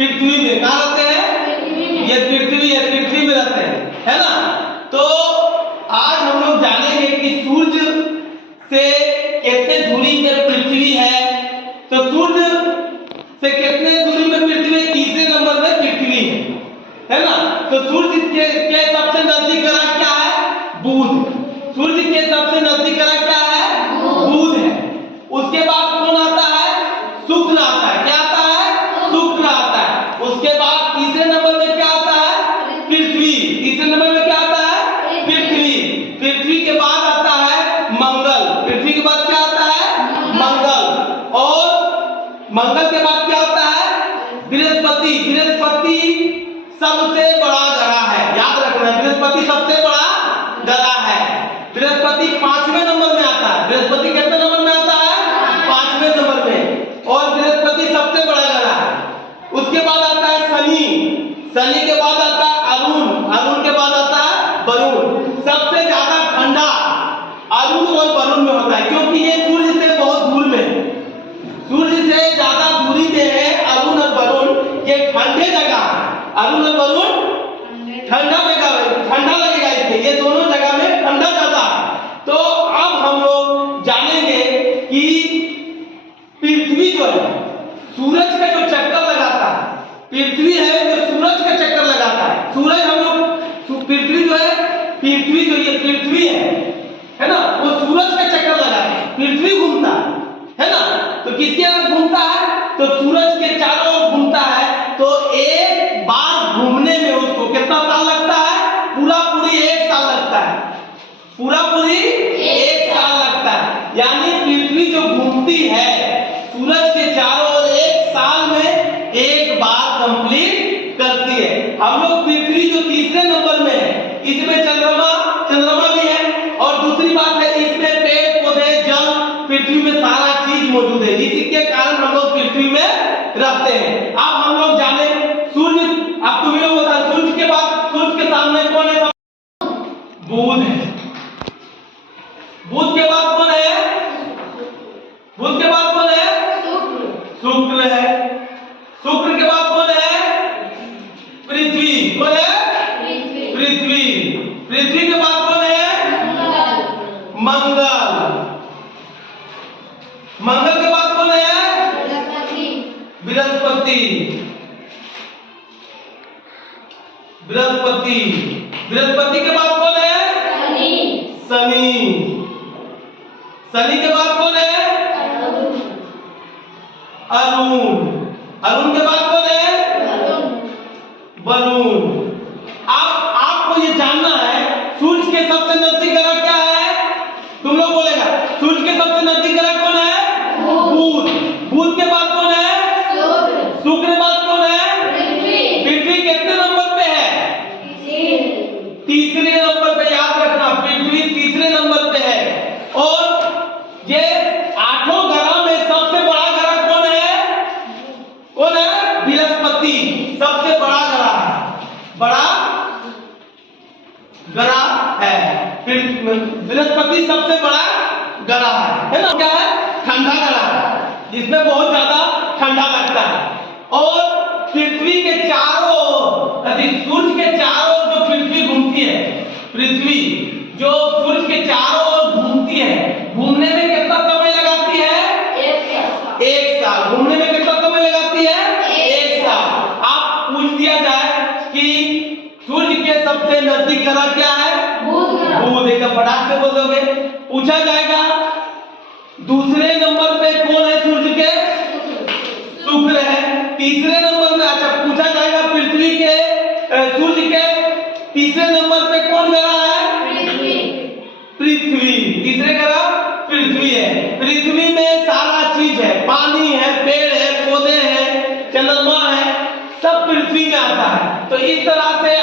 पृथ्वी में। कहाँ रहते हैं? ये पृथ्वी है, पृथ्वी में रहते हैं, है ना। तो आज हम लोग जानेंगे कि सूर्य से कितने दूरी पर पृथ्वी है। तो सूर्य से कितने दूरी पर पृथ्वी? तीसरे नंबर पे पृथ्वी है ना। तो सूर्य के सबसे नजदीक ग्रह क्या है? बुध। सूर्य के सबसे नजदीक ग्रह क्या है? बुध है। उसके बाद कौन आता है? शुक्र आता है। क्या आता है? शुक्र आता है। उसके बाद तीसरे नंबर पे क्या आता है? पृथ्वी। तीसरे नंबर पे क्या आता है? पृथ्वी। पृथ्वी के बाद आता है मंगल। पृथ्वी के बाद क्या आता है? मंगल। और मंगल के बाद क्या आता है? बृहस्पति। बृहस्पति सबसे बड़ा ग्रह है, याद रखना। बृहस्पति सबसे बड़ा ग्रह है। बृहस्पति 5वें नंबर में आता है। बृहस्पति कितने नंबर में आता है? 5वें नंबर में। और बृहस्पति सबसे बड़ा ग्रह है। उसके बाद आता है शनि। शनि के बाद आता है अरुण। अरुण के बाद आता है वरुण। सबसे ज्यादा ठंडा अरुण और वरुण में होता है, क्योंकि ये सूर्य से बहुत दूर में, सूर्य से ज्यादा दूरी पे है अरुण और वरुण। ये ठंडे जगह है। अरुण और वरुण ठंडा जगह, ठंडा लगेगा इसमें। ये दोनों जगह में ठंडा ज्यादा है। तो अब हम लोग जानेंगे कि पृथ्वी जो है सूरज का जो चक्कर लगाता है, पृथ्वी है जो सूरज का चक्कर लगाता है। सूरज हम लोग, पृथ्वी जो है, पृथ्वी जो ये पृथ्वी है ना, वो सूरज का चक्कर लगाता है। पृथ्वी घूमता है ना। तो किसके अंदर घूमता है? तो सूरज के चारों ओर घूमता है। तो एक बार घूमने में उसको कितना साल लगता है? पूरा पूरी 1 साल लगता है। पूरा पूरी 1 साल लगता है। यानी पृथ्वी जो घूमती है सूरज के चारों ओर 1 साल में एक बार कंप्लीट करती है। हम लोग पृथ्वी जो तीसरे नंबर में है, इसमें चंद्रमा भी है। और दूसरी बात है, इसमें पेड़ पौधे, जल, पृथ्वी में सारा चीज मौजूद है, इसी के कारण हम लोग पृथ्वी में रहते हैं। अब हम लोग जाने सूर्य। अब तुम्हें लोग बता, सूर्य के बाद, सूर्य के सामने कौन है? बुध है। बुध के बाद कौन है? बुध के बाद कौन है? शुक्र है। शुक्र के बाद कौन है? पृथ्वी। कौन है? पृथ्वी। पृथ्वी के बाद कौन है? मंगल। मंगल के बाद कौन है? बृहस्पति। बृहस्पति। बृहस्पति के बाद कौन है? शनि। शनि के बाद कौन है? अरुण। अरुण के बाद कौन है? वरुण। अब आपको ये जानना है सूर्य के सबसे नजदीक ग्रह क्या है? तुम लोग बोलेगा सूर्य के सबसे नजदीक ग्रह कौन है? बुध। बुध के बाद कौन है? शुक्र के बाद कौन है? पृथ्वी कितने नंबर पे है? तीसरे नंबर पे। याद रखना, पृथ्वी तीसरे नंबर पे है। और ये 8 ग्रह में सबसे बड़ा ग्रह कौन है? कौन है? बृहस्पति सबसे बड़ा ग्रह है। बड़ा ग्रह है बृहस्पति, सबसे बड़ा ग्रह है ना। क्या है? ठंडा ग्रह है, जिसमें बहुत ज्यादा ठंडा लगता है। और पृथ्वी के चारों ओर, सूर्य के चारों ओर जो पृथ्वी घूमती है, पृथ्वी जो सूर्य के चारों ओर घूमती है, घूमने में कितना समय लगाती है? 1 साल। घूमने में कितना समय लगाती है? 1 साल। आप पूछ दिया जाए कि सूर्य के सबसे नजदीक ग्रह क्या है? बुध। एकदम फटाक से बोल दोगे। पूछा जाएगा दूसरे नंबर पे कौन है सूर्य के? शुक्र है। तीसरे नंबर में, अच्छा, पूछा जाएगा पृथ्वी के, सूर्य के तीसरे नंबर पे कौन ग्रह है? पृथ्वी। तीसरे ग्रह पृथ्वी है। पृथ्वी में सारा चीज है, पानी है, पेड़ है, पौधे हैं, चंद्रमा है, सब पृथ्वी में आता है। तो इस तरह से